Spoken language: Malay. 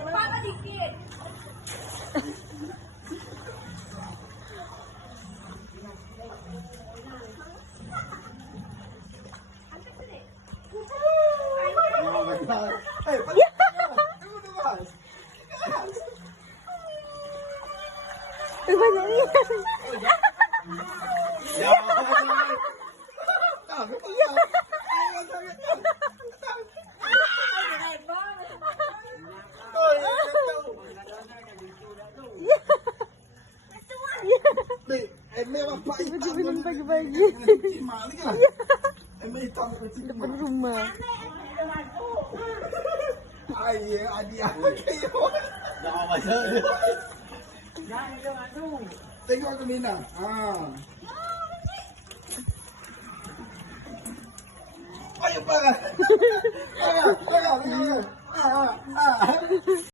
Para dikit. Pagi-pagi. Depan rumah. Ayah, adik apa kayo? Tengok ke Mina. Ayo parah. Parah.